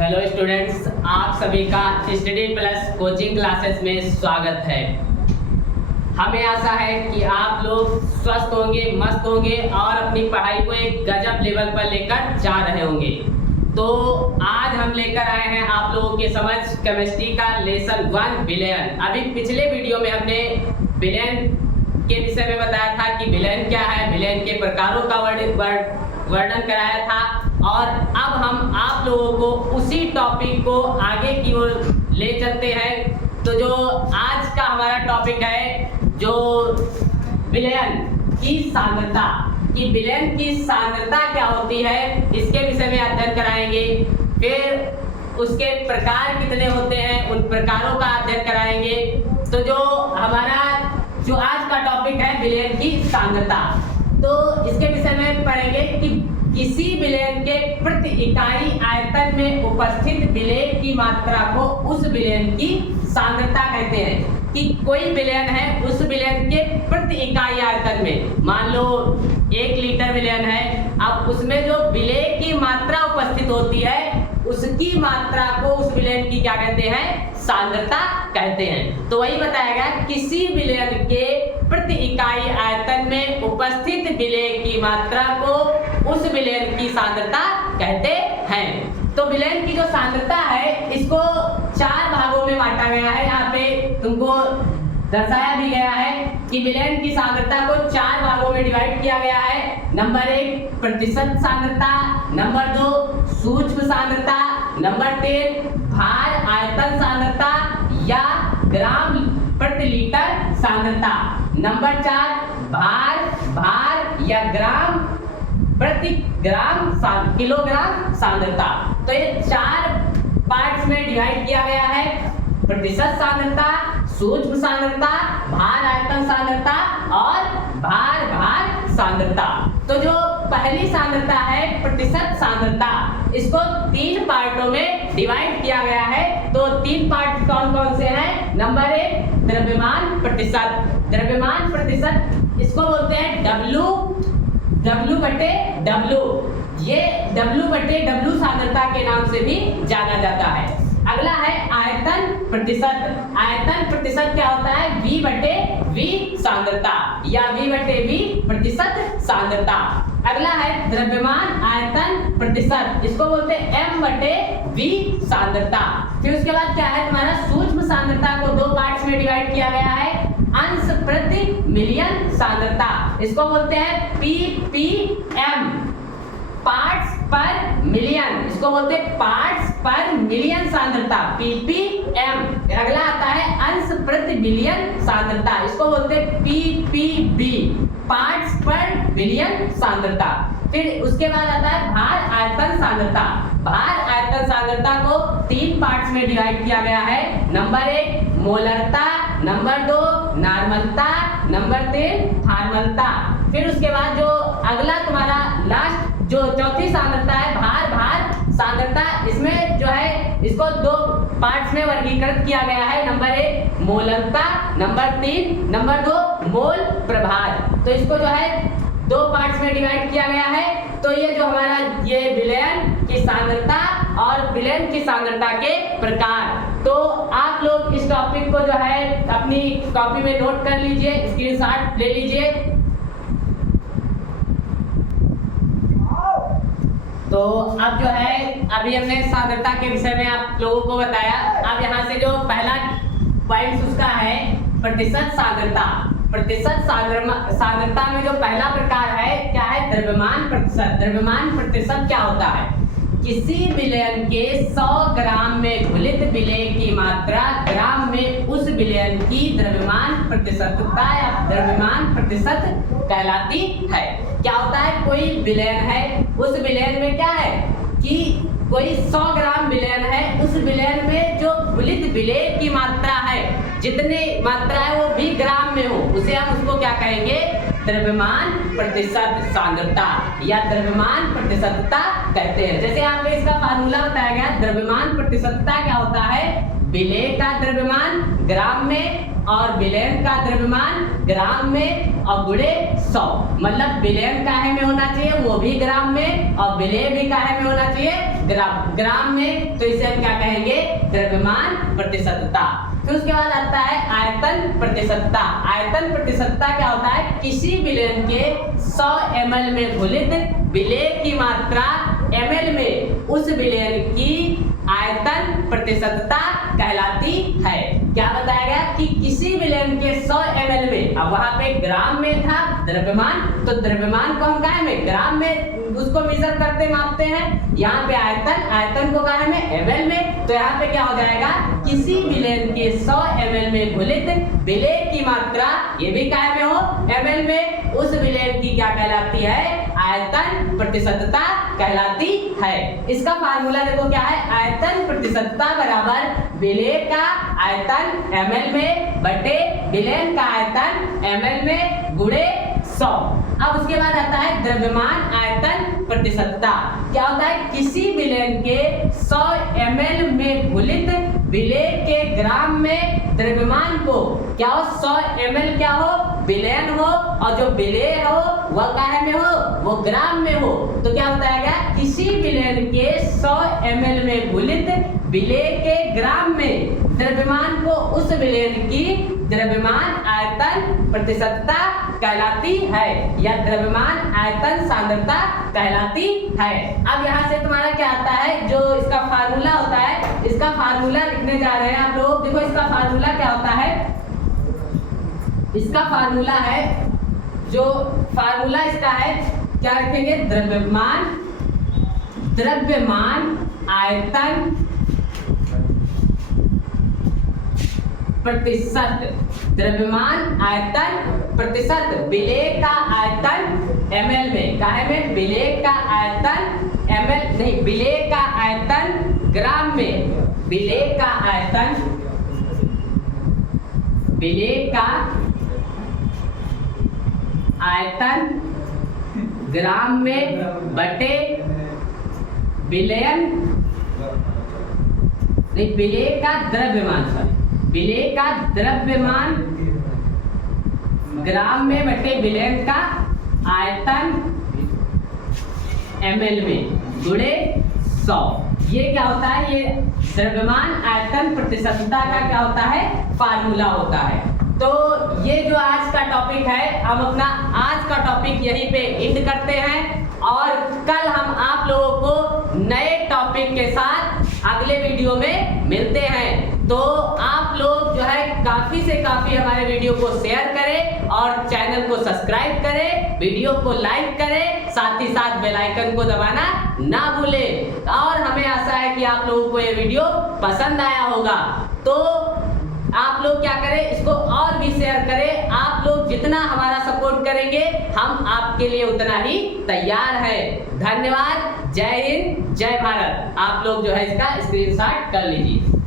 Hello students, आप सभी का स्टडी प्लस कोचिंग क्लासेस में स्वागत है। हमें आशा है कि आप लोग स्वस्थ होंगे, मस्त होंगे और अपनी पढ़ाई को एक गजब लेवल पर लेकर जा रहे होंगे। तो आज हम लेकर आए हैं आप लोगों के समझ केमिस्ट्री का लेसन 1 विलयन। अभी पिछले वीडियो में हमने विलयन के विषय में बताया था कि विलयन क्या है, विलयन के प्रकारों का वर्णन कराया था और अब हम आप लोगों को उसी टॉपिक को आगे की ओर ले चलते हैं। तो जो आज का हमारा टॉपिक है, जो विलयन की सांद्रता, कि विलयन की सांद्रता क्या होती है, इसके विषय में अध्ययन कराएंगे। फिर उसके प्रकार कितने होते हैं, उन प्रकारों का अध्ययन कराएंगे। तो जो हमारा जो आज का टॉपिक है विलयन की सांद्रता, तो इसके विषय में पढ़ेंगे कि किसी विलयन के प्रति इकाई आयतन में उपस्थित विलेय की मात्रा को उस विलयन की सांद्रता कहते हैं। कि कोई विलयन है, उस विलयन के प्रति इकाई आयतन में, मान लो 1 लीटर विलयन है, अब उसमें जो विलेय की मात्रा उपस्थित होती है उसकी मात्रा को उस विलयन की क्या कहते हैं, सांद्रता कहते हैं। तो वही बताया गया, किसी विलयन के प्रति इकाई आयतन में उपस्थित विलेय की मात्रा को उस विलयन की सांद्रता कहते हैं। तो विलयन की जो सांद्रता है इसको 4 भागों में बांटा गया है। यहाँ पे तुमको दर्शाया भी गया है कि विलयन की सांद्रता को 4 भागों में डिवाइड किया गया है। नंबर 1 प्रतिशत सांद्रता, नंबर 2 सूक्ष्म सांद्रता, नंबर 3 भार आयतन सांद्रता या ग्राम प्रति लीटर सांद्रता, नंबर 4 भार या ग्राम प्रति किलोग्राम सांद्रता। तो ये 4 पार्ट्स में डिवाइड किया गया है। प्रतिशत सांद्रता, सूक्ष्म सांद्रता, भार आयतन सांद्रता और भार सांद्रता। तो जो पहली सांद्रता है प्रतिशत सांद्रता, इसको 3 पार्टों में डिवाइड किया गया है। तो 3 पार्ट कौन कौन से हैं? नंबर 1 द्रव्यमान प्रतिशत। द्रव्यमान प्रतिशत इसको बोलते हैं W/W। ये W/W सांद्रता के नाम से भी जाना जाता है। अगला है आयतन प्रतिशत। आयतन प्रतिशत क्या होता है? V/V सांद्रता या V/V प्रतिशत सांद्रता। अगला है द्रव्यमान आयतन प्रतिशत, इसको बोलते हैं M/V सांद्रता। फिर उसके बाद क्या है तुम्हारा? सूक्ष्म सांद्रता को 2 पार्ट्स में डिवाइड किया गया है। अंश प्रति मिलियन सांद्रता, इसको बोलते हैं ppm, पार्ट्स पर मिलियन, इसको बोलते हैं पार्ट्स पर मिलियन सांद्रता, ppm। अगला आता है अंश प्रति बिलियन सांद्रता, इसको बोलते हैं ppb, पार्ट्स पर बिलियन सांद्रता। फिर उसके बाद आता है भार आयतन सांद्रता। भार आयतन सांद्रता को 3 पार्ट्स में डिवाइड किया गया है। नंबर 1 मोलरता, नंबर 2 नॉर्मलता, नंबर 3 थर्मलता। फिर उसके बाद जो अगला तुम्हारा लास्ट जो चौथी सांद्रता है भार सांद्रता, इसमें जो है इसको 2 पार्ट्स में वर्गीकृत किया गया है। नंबर 1 मोलरता, नंबर 3 नंबर 2 मोल प्रभार। तो इसको जो है 2 पार्ट्स में डिवाइड किया गया है। तो ये जो हमारा ये विलयन की सांद्रता और विलयन की सांद्रता के प्रकार। तो आप लोग इस टॉपिक को जो है अपनी कॉपी में नोट कर लीजिए, स्क्रीनशॉट ले लीजिए। तो अब जो है अभी हमने सांद्रता के विषय में आप लोगों को बताया। अब यहाँ से जो पहला पॉइंट उसका है प्रतिशत सांद्रता। प्रतिशत सांद्रता में जो पहला प्रकार है क्या है? द्रव्यमान प्रतिशत। द्रव्यमान प्रतिशत क्या होता है? किसी विलयन के 100 ग्राम में घुलित विलेय की मात्रा ग्राम में उस विलयन की द्रव्यमान प्रतिशतता या द्रव्यमान प्रतिशत कहलाती है। क्या होता है? कोई विलयन है, उस विलयन में क्या है कि कोई 100 ग्राम विलयन है, उस विलयन में जो घुलित विलेय की मात्रा है, जितने मात्रा है वो भी ग्राम में हो, उसे हम उसको क्या कहेंगे? द्रव्यमान प्रतिशत सांद्रता या द्रव्यमान प्रतिशतता कहते हैं। जैसे यहाँ पे इसका फार्मूला बताया गया, द्रव्यमान प्रतिशतता क्या होता है? विलेय का द्रव्यमान ग्राम में और विलयन का द्रव्यमान ग्राम में और गुणे 100। मतलब विलयन काहे में होना चाहिए, वो भी ग्राम में, और विलेय भी काहे में होना चाहिए, ग्राम में। तो इसे हम क्या कहेंगे, द्रव्यमान प्रतिशतता। फिर उसके बाद आता है आयतन प्रतिशतता। आयतन प्रतिशतता क्या होता है, किसी विलयन के 100 ml में घुलित विलेय की मात्रा ml में उस विलयन की आयतन प्रतिशतता कहलाती है। क्या बताया गया कि किसी विलयन के 100 ml में, अब वहां पे ग्राम में था द्रव्यमान, तो द्रव्यमान को हम काहे में, ग्राम में उसको मेजर करते मापते हैं। यहाँ पे आयतन, आयतन को काहे में, ml में। तो यहाँ पे क्या हो जाएगा, किसी विलयन के 100 ml में घुलित विलेय की मात्रा, ये भी काहे में हो, ml में, उस विलयन की क्या कहलाती है, आयतन प्रतिशतता कहलाती है। इसका फार्मूला देखो क्या है, आयतन प्रतिशतता बराबर विलेय का आयतन ml में बटे विलयन का आयतन ml में गुणे 100। अब उसके बाद आता है द्रव्यमान आयतन प्रतिशतता। क्या होता है, किसी विलयन के 100 ml में घुलित विलेय के ग्राम में द्रव्यमान को क्या हो, 100 ml क्या हो, विलयन हो, और जो विलेय हो वह काहे में हो, वो ग्राम में हो। तो क्या बताया गया, किसी विलयन के 100 ml में घुलित विलेय के ग्राम में द्रव्यमान को उस विलयन की द्रव्यमान आयतन प्रतिशतता कहलाती है, या द्रव्यमान आयतन सांद्रता कहलाती है। अब यहाँ से तुम्हारा क्या आता है, जो इसका फार्मूला होता है, इसका फार्मूला लिखने जा रहे हैं आप लोग। देखो इसका फार्मूला क्या होता है, इसका फार्मूला है, जो फार्मूला इसका है, क्या रखेंगे, द्रव्यमान आयतन प्रतिशत, द्रव्यमान आयतन प्रतिशत विलेय का आयतन ml में, काहे में, विलेय का आयतन ml नहीं, विलेय का आयतन ग्राम में, विलेय का आयतन, विलेय का आयतन ग्राम में बटे विलयन नहीं, विलेय का द्रव्यमान, सॉरी, विलेय का द्रव्यमान ग्राम में बटे विलयन का आयतन ml में गुणे 100। ये क्या होता है, ये द्रव्यमान आयतन प्रतिशतता का क्या होता है, फार्मूला होता है। तो ये जो आज का टॉपिक है, हम अपना आज का टॉपिक यहीं पे एंड करते हैं, और कल हम आप लोगों को नए टॉपिक के साथ अगले वीडियो में मिलते हैं। तो आप लोग जो है काफी से काफी हमारे वीडियो को शेयर करें और चैनल को सब्सक्राइब करें, वीडियो को लाइक करें, साथ ही साथ बेल आइकन को दबाना ना भूलें। और हमें आशा है कि आप लोगों को ये वीडियो पसंद आया होगा। तो आप लोग क्या करें, इसको और भी शेयर करें। आप लोग जितना हमारा सपोर्ट करेंगे, हम आपके लिए उतना ही तैयार है। धन्यवाद, जय हिंद, जय भारत। आप लोग जो है इसका स्क्रीनशॉट कर लीजिए।